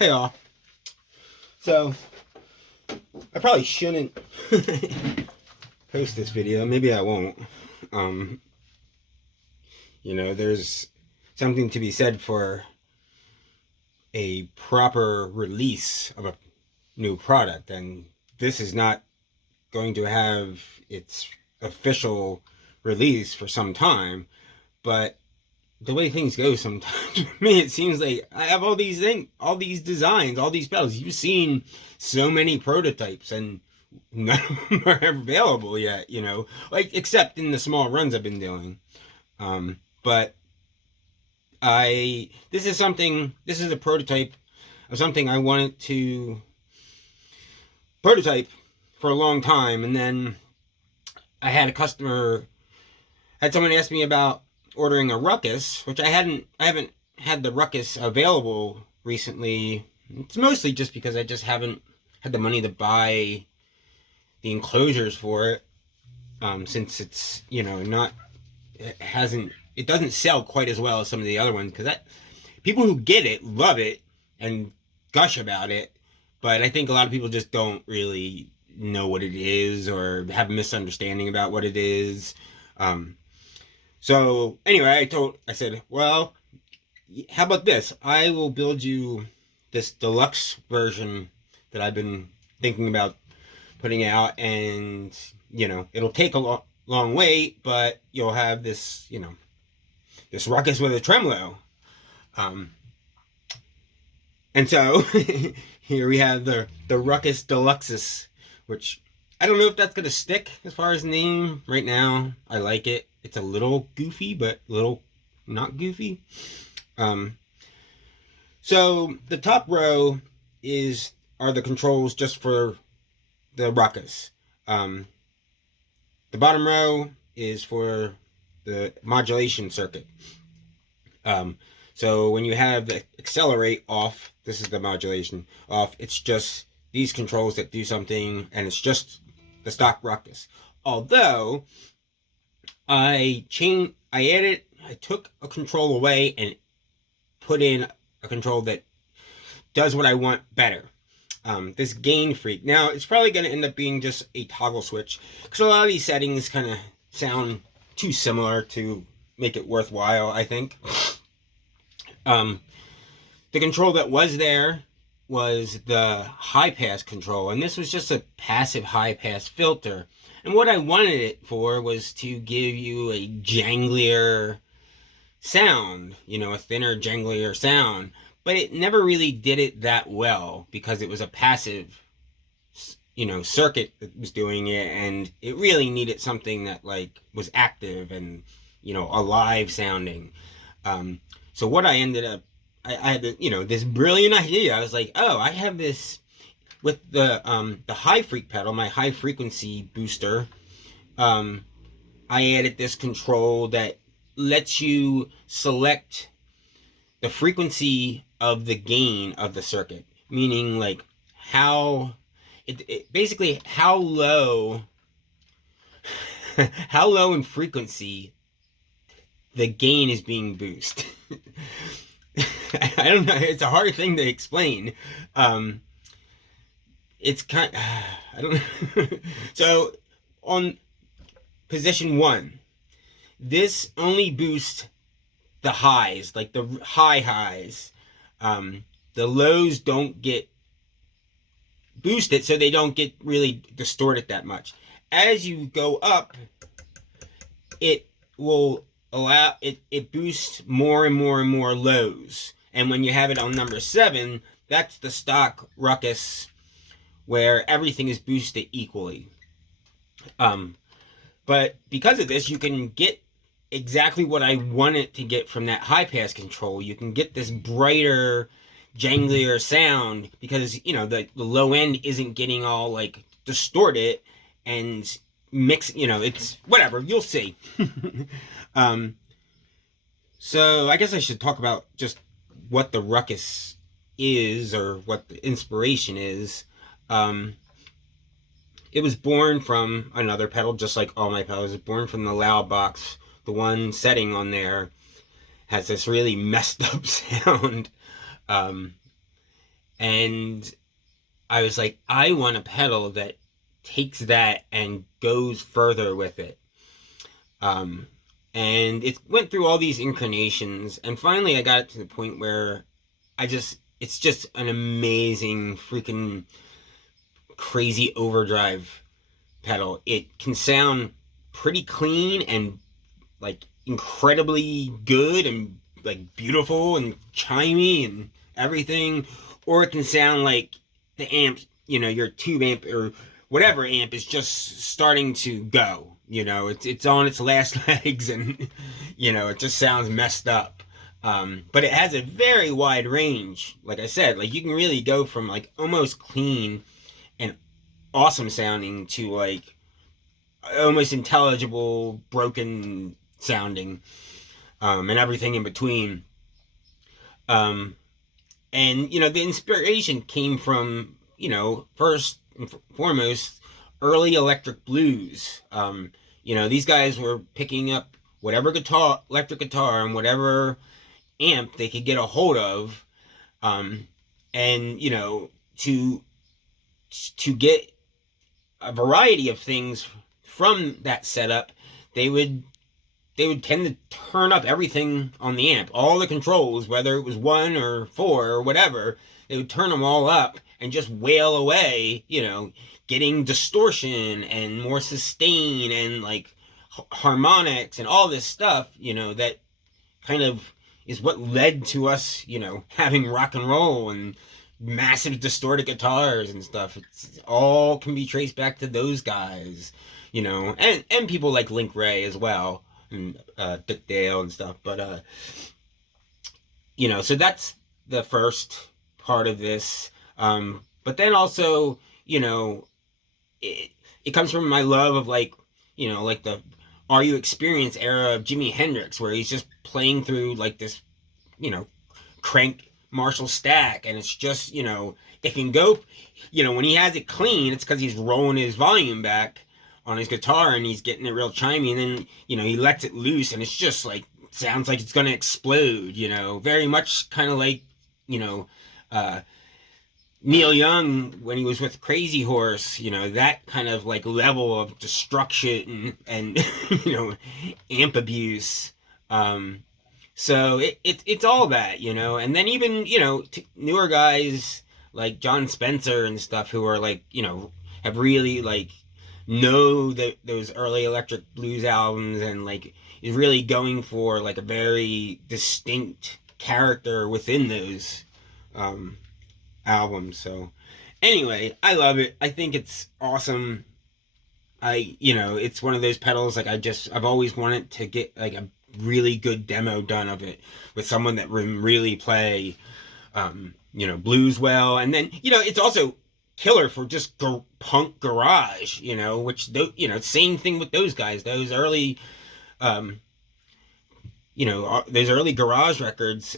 Hey all. So, I probably shouldn't post this video. Maybe I won't. There's something to be said for a proper release of a new product, and this is not going to have its official release for some time, but the way things go sometimes, to me, it seems like I have all these things, all these designs, all these pedals. You've seen so many prototypes, and none of them are available yet, like, except in the small runs I've been doing. But this is a prototype of something I wanted to prototype for a long time, and then I had someone ask me about ordering a Ruckus, which I haven't had the Ruckus available recently. It's mostly just because I just haven't had the money to buy the enclosures for it, since it's, it doesn't sell quite as well as some of the other ones, because people who get it love it and gush about it, but I think a lot of people just don't really know what it is or have a misunderstanding about what it is. So anyway, I said, well, how about this? I will build you this deluxe version that I've been thinking about putting out, and, it'll take a long wait, but you'll have this, this Ruckus with a tremolo. And so here we have the Ruckus Deluxus, which I don't know if that's going to stick as far as name right now. I like it. It's a little goofy, but a little not goofy. So the top row are the controls just for the Ruckus. The bottom row is for the modulation circuit. So when you have the accelerate off, this is the modulation off. It's just these controls that do something, and it's just the stock Ruckus. Although I took a control away and put in a control that does what I want better. This gain FREQ. Now, it's probably going to end up being just a toggle switch, because a lot of these settings kind of sound too similar to make it worthwhile, I think. The control that was there was the high pass control, and this was just a passive high pass filter. And what I wanted it for was to give you a janglier sound, a thinner, janglier sound. But it never really did it that well, because it was a passive, circuit that was doing it, and it really needed something that, like, was active and, alive sounding. So what I ended up, I had, this brilliant idea. I was like, oh, I have this with the high FREQ pedal, my high frequency booster. I added this control that lets you select the frequency of the gain of the circuit, meaning, like, basically how low in frequency the gain is being boosted. I don't know. It's a hard thing to explain. It's kind. I don't know. So on position 1, this only boosts the highs, like the high highs. The lows don't get boosted, so they don't get really distorted that much. As you go up, it will allow it boosts more and more and more lows. And when you have it on number 7, that's the stock Ruckus, where everything is boosted equally. But because of this, you can get exactly what I wanted to get from that high pass control. You can get this brighter, janglier sound, because the low end isn't getting all, like, distorted and mix. It's whatever, you'll see. So I guess I should talk about just what the Ruckus is, or what the inspiration is. It was born from another pedal, just like all my pedals. It was born from the loud box. The one setting on there has this really messed up sound. And I was like, I want a pedal that takes that and goes further with it. And it went through all these incarnations, and finally I got it to the point where it's just an amazing freaking crazy overdrive pedal. It can sound pretty clean and like incredibly good and like beautiful and chimey and everything, or it can sound like the amp, your tube amp or whatever amp is just starting to go. It's on its last legs, and it just sounds messed up. But it has a very wide range. Like I said, like you can really go from like almost clean and awesome sounding to like almost intelligible broken sounding, and everything in between. And the inspiration came from first and foremost early electric blues. These guys were picking up whatever electric guitar and whatever amp they could get a hold of, and to get a variety of things from that setup, they would tend to turn up everything on the amp, all the controls, whether it was 1 or 4 or whatever. They would turn them all up and just wail away, getting distortion and more sustain and like harmonics and all this stuff, that kind of is what led to us, having rock and roll and massive distorted guitars and stuff. It's all can be traced back to those guys, and people like Link Ray as well, and Dick Dale and stuff. But so that's the first part of this. But then also, it comes from my love of like the Are You Experience era of Jimi Hendrix, where he's just playing through like this, crank Marshall stack, and it's just, it can go, when he has it clean, it's because he's rolling his volume back on his guitar and he's getting it real chimey, and then, he lets it loose and it's just like, sounds like it's gonna explode, very much kind of like, Neil Young when he was with Crazy Horse, that kind of like level of destruction and amp abuse. So it's all that, and then even, newer guys like Jon Spencer and stuff who are like, have really like know those early electric blues albums and like is really going for like a very distinct character within those albums. So anyway, I love it. I think it's awesome. It's one of those pedals like I've always wanted to get like a really good demo done of it with someone that can really play blues well, and then it's also killer for just punk garage, which same thing with those guys, those early those early garage records.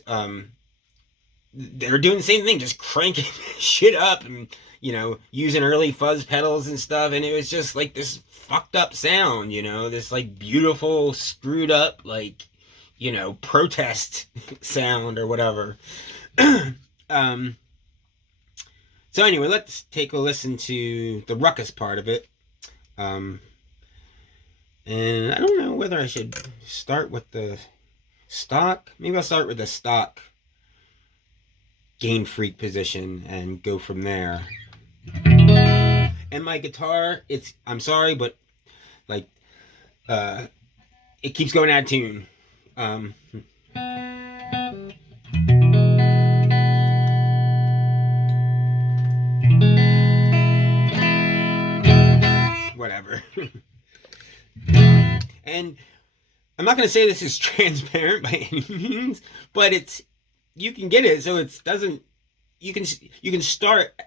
They're doing the same thing, just cranking shit up and using early fuzz pedals and stuff, and it was just like this fucked up sound, this like beautiful screwed up like protest sound or whatever. So anyway, let's take a listen to the Ruckus part of it. And I don't know whether I should start with the stock. Maybe I'll start with the stock gain freak position and go from there. And my guitar, I'm sorry, but like it keeps going out of tune. Whatever. And I'm not going to say this is transparent by any means, but you can get it so it doesn't, you can start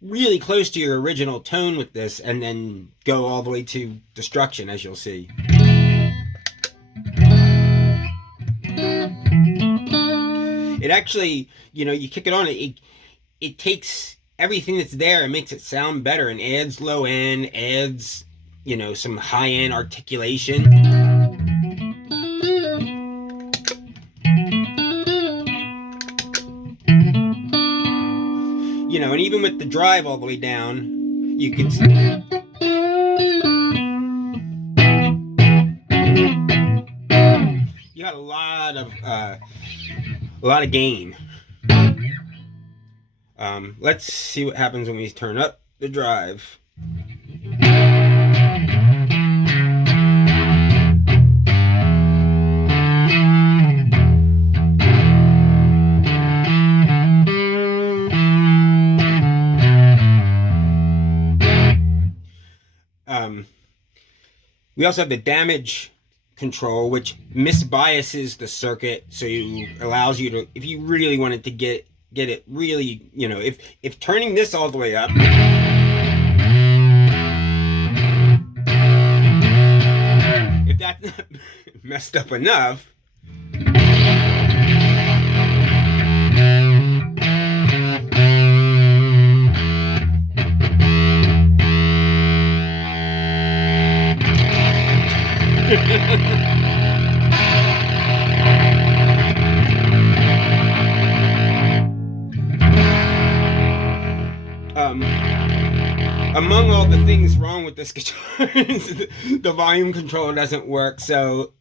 really close to your original tone with this and then go all the way to destruction, as you'll see. It actually, you kick it on, it takes everything that's there and makes it sound better and adds low end, adds, some high end articulation. you know, and even with the drive all the way down, you can you got a lot of gain. Let's see what happens when we turn up the drive. We also have the damage control, which misbiases the circuit, so allows you to, if you really wanted to get it really, you know, if turning this all the way up, if that's not messed up enough, among all the things wrong with this guitar, the volume control doesn't work. So,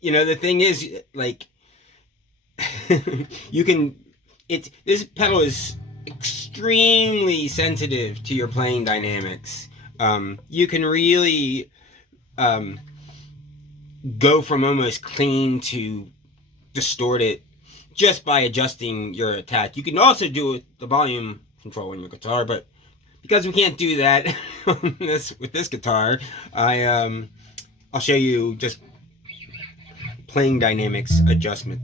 you know, the thing is, like, this pedal is extremely sensitive to your playing dynamics. You can really go from almost clean to distorted just by adjusting your attack. You can also do it with the volume control in your guitar, but because we can't do that with this guitar, I'll show you just playing dynamics adjustment.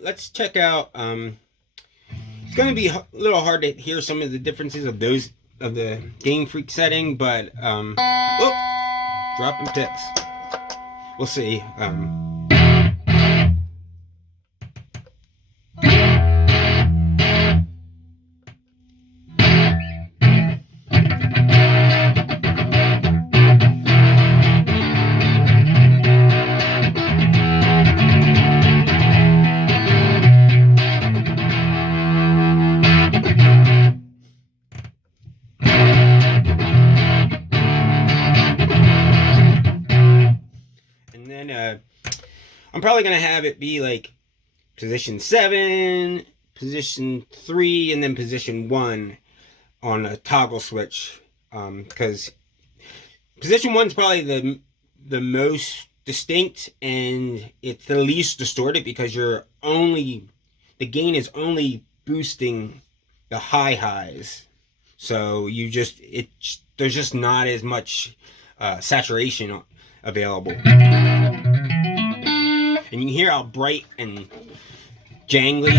Let's check out, it's going to be a little hard to hear some of the differences of the gain FREQ setting, but, dropping picks. We'll see. I'm probably going to have it be like position 7, position 3, and then position 1 on a toggle switch, because position 1 is probably the most distinct, and it's the least distorted because the gain is only boosting the high highs. So there's just not as much saturation available. And you can hear how bright and jangly.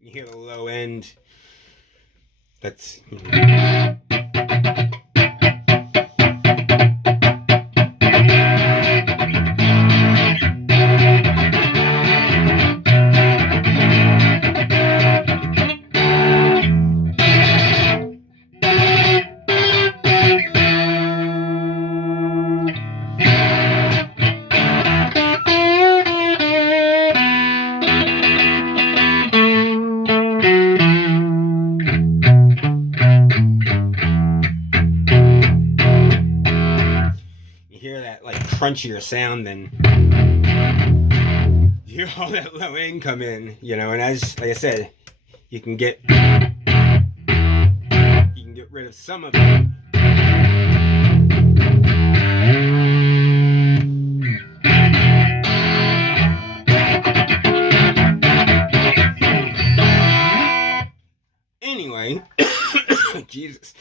You hear the low end. That's... crunchier sound than you hear all that low end come in, you know. And like I said, you can get rid of some of it. Anyway, Jesus.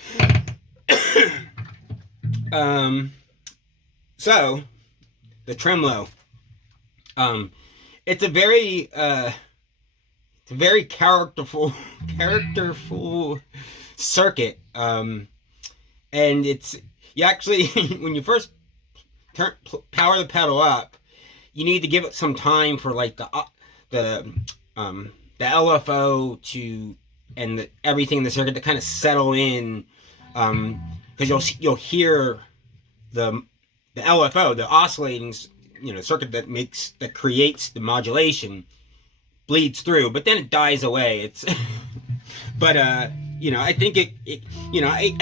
So the tremolo. It's a very characterful circuit. And it's, you actually, when you first power the pedal up, you need to give it some time for like the LFO to, and everything in the circuit to kind of settle in, because you'll hear the LFO, the oscillating, circuit that creates the modulation, bleeds through, but then it dies away. It's but I think I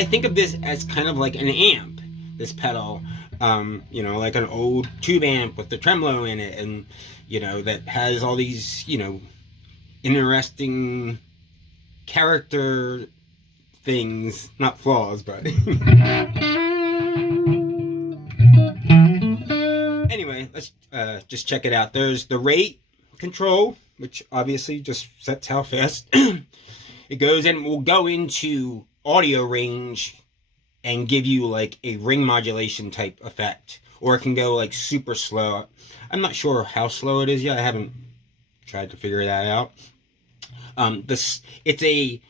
think of this as kind of like an amp, this pedal, like an old tube amp with the tremolo in it, and that has all these interesting character things, not flaws, but anyway, let's just check it out. There's the rate control, which obviously just sets how fast it goes, and will go into audio range and give you like a ring modulation type effect, or it can go like super slow. I'm not sure how slow it is yet. I haven't tried to figure that out. It's a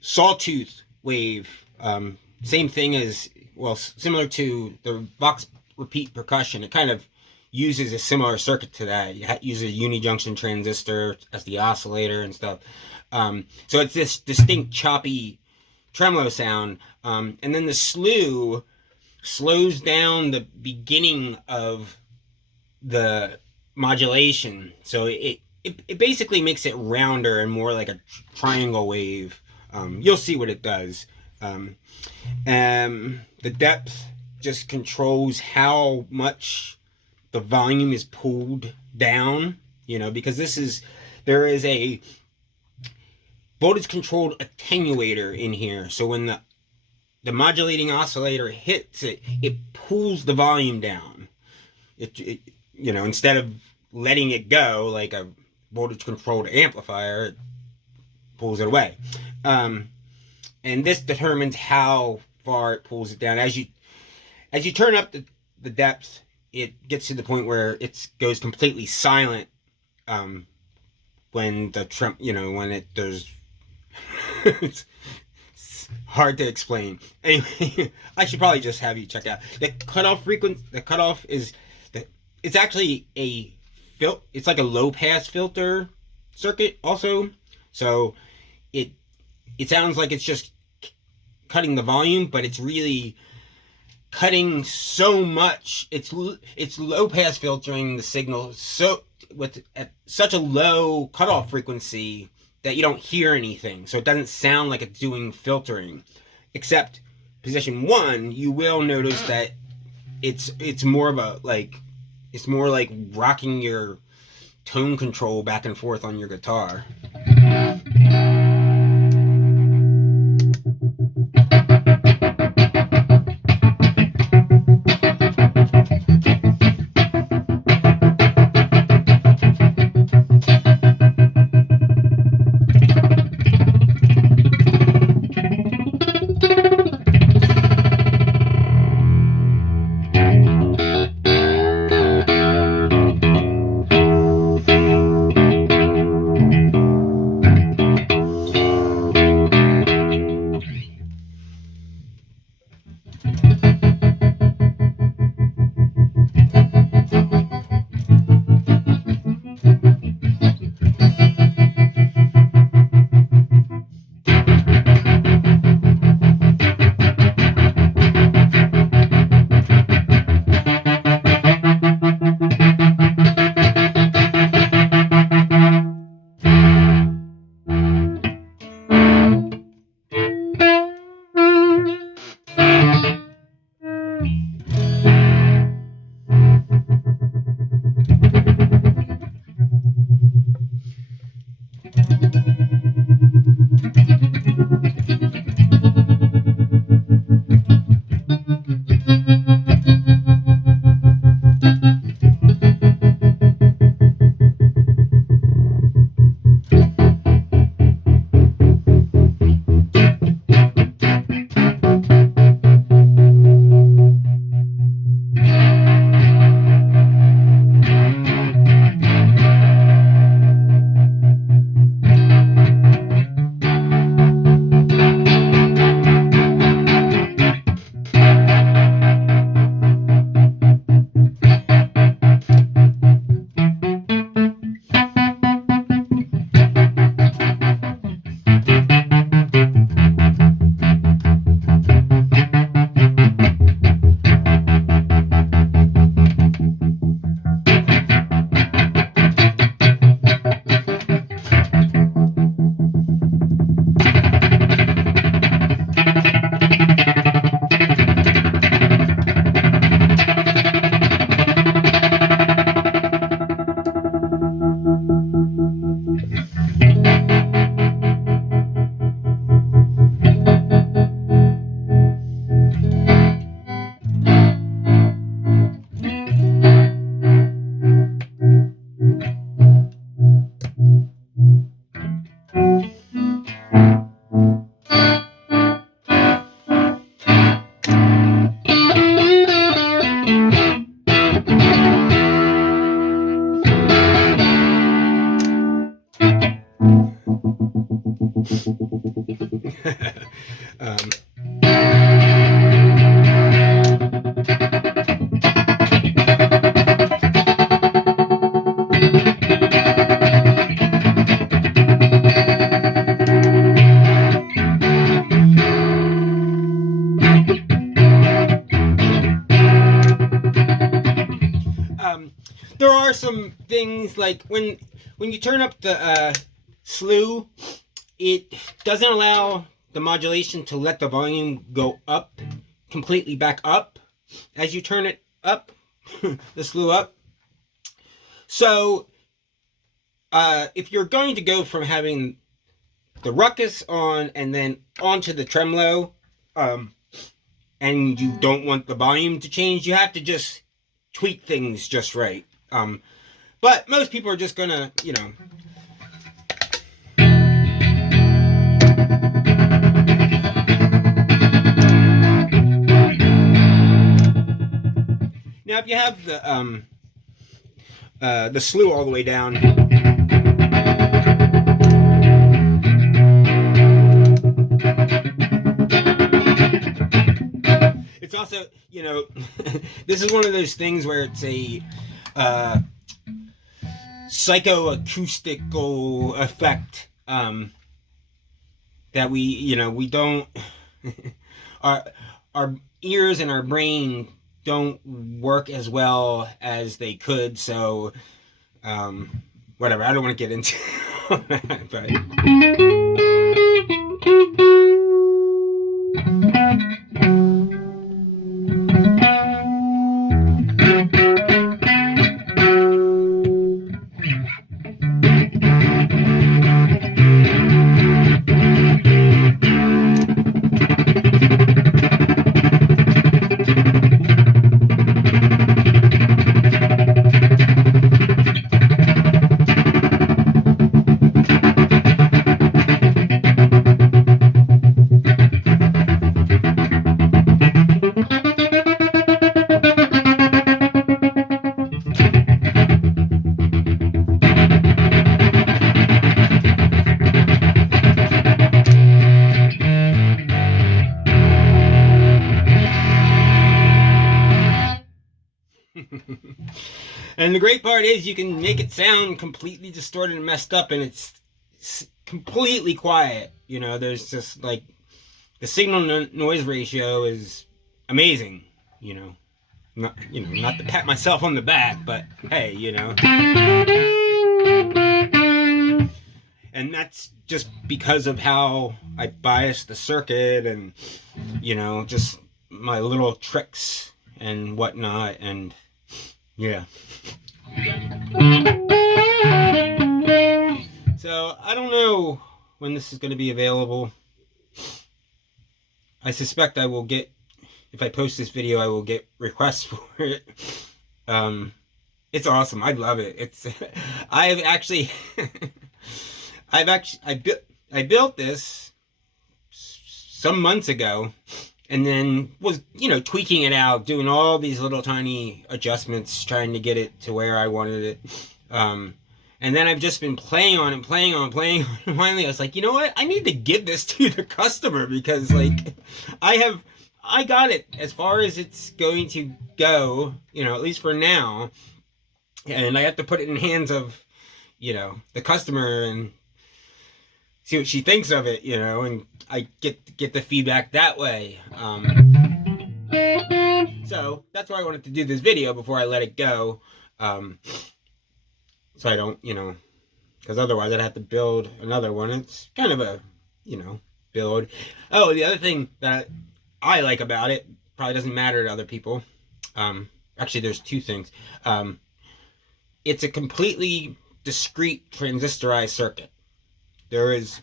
sawtooth wave, same thing as, well, similar to the Vox repeat percussion. It kind of uses a similar circuit to that. You use a unijunction transistor as the oscillator and stuff. So it's this distinct choppy tremolo sound, and then the slew slows down the beginning of the modulation, so it basically makes it rounder and more like a triangle wave. You'll see what it does. The depth just controls how much the volume is pulled down, because there is a voltage controlled attenuator in here. So when the modulating oscillator hits it, it pulls the volume down. It instead of letting it go like a voltage controlled amplifier, it pulls it away. And this determines how far it pulls it down. As you turn up the depth, it gets to the point where it goes completely silent. When there's it's hard to explain. Anyway, I should probably just have you check out the cutoff frequency. The cutoff is it's actually it's like a low pass filter circuit also. So it sounds like it's just cutting the volume, but it's really cutting so much. It's low pass filtering the signal at such a low cutoff frequency that you don't hear anything, so it doesn't sound like it's doing filtering. Except position 1, you will notice that it's more like rocking your tone control back and forth on your guitar. there are some things like when you turn up the slew, it doesn't allow the modulation to let the volume go up, completely back up as you turn it up, the slew up. So if you're going to go from having the Ruckus on and then onto the tremolo, and you don't want the volume to change, you have to just tweak things just right. But most people are just gonna, you know. Now, if you have the slew all the way down, it's also, you know, this is one of those things where it's a psychoacoustical effect that we, you know, we don't, our ears and our brain don't work as well as they could. So whatever, I don't want to get into that, but and the great part is you can make it sound completely distorted and messed up, and it's completely quiet. You know, there's just like the signal noise ratio is amazing. You know, not to pat myself on the back, but hey, you know. And that's just because of how I bias the circuit and, you know, just my little tricks and whatnot, and yeah. So I don't know when this is going to be available. I suspect I will get, if I post this video, I will get requests for it. It's awesome. I love it. It's I built this some months ago, and then was, you know, tweaking it out, doing all these little tiny adjustments, trying to get it to where I wanted it. And then I've just been playing on. And finally I was like, you know what? I need to give this to the customer, because like I got it as far as it's going to go, you know, at least for now. And I have to put it in hands of, you know, the customer and see what she thinks of it, you know, and I get the feedback that way. So that's why I wanted to do this video before I let it go. So I don't, you know, because otherwise I'd have to build another one. It's kind of a, you know, build. Oh, the other thing that I like about it, probably doesn't matter to other people. Actually, there's two things. It's a completely discrete transistorized circuit. There is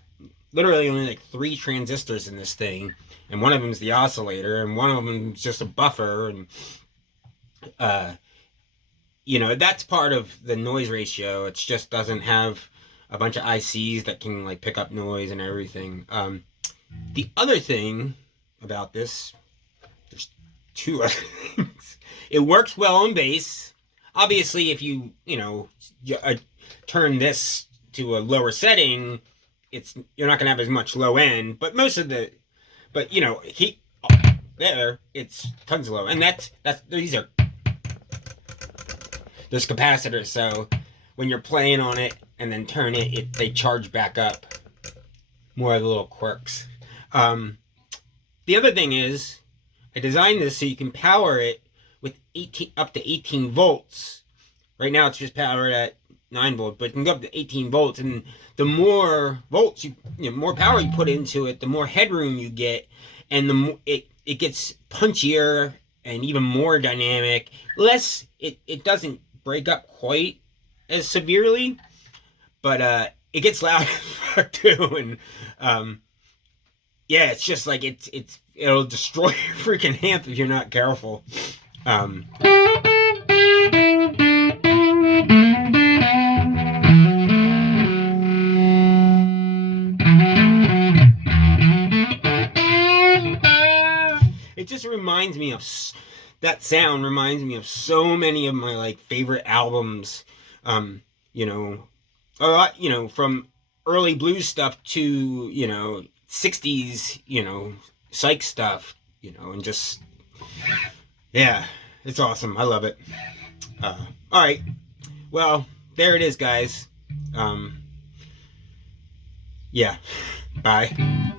literally only like 3 transistors in this thing, and one of them is the oscillator, and one of them is just a buffer, and you know, that's part of the noise ratio. It just doesn't have a bunch of ICs that can like pick up noise and everything. The other thing about this, there's 2 other things. It works well on bass. Obviously, if you know, turn this to a lower setting, you're not gonna have as much low end. But you know, it's tons of low, and there's capacitors, so when you're playing on it and then turn it, they charge back up. More of the little quirks. The other thing is, I designed this so you can power it with up to 18 volts Right now it's just powered at 9 volt, but it can go up to 18 volts. And the more volts more power you put into it, the more headroom you get, and the more it gets punchier and even more dynamic. Less, it doesn't break up quite as severely, but it gets loud too. And yeah, it's just like it'll destroy your freaking amp if you're not careful. It just reminds me of that sound reminds me of so many of my like favorite albums. You know, a lot, from early blues stuff to, 60s, psych stuff, and just, yeah, it's awesome. I love it. All right. Well, there it is, guys. Yeah. Bye.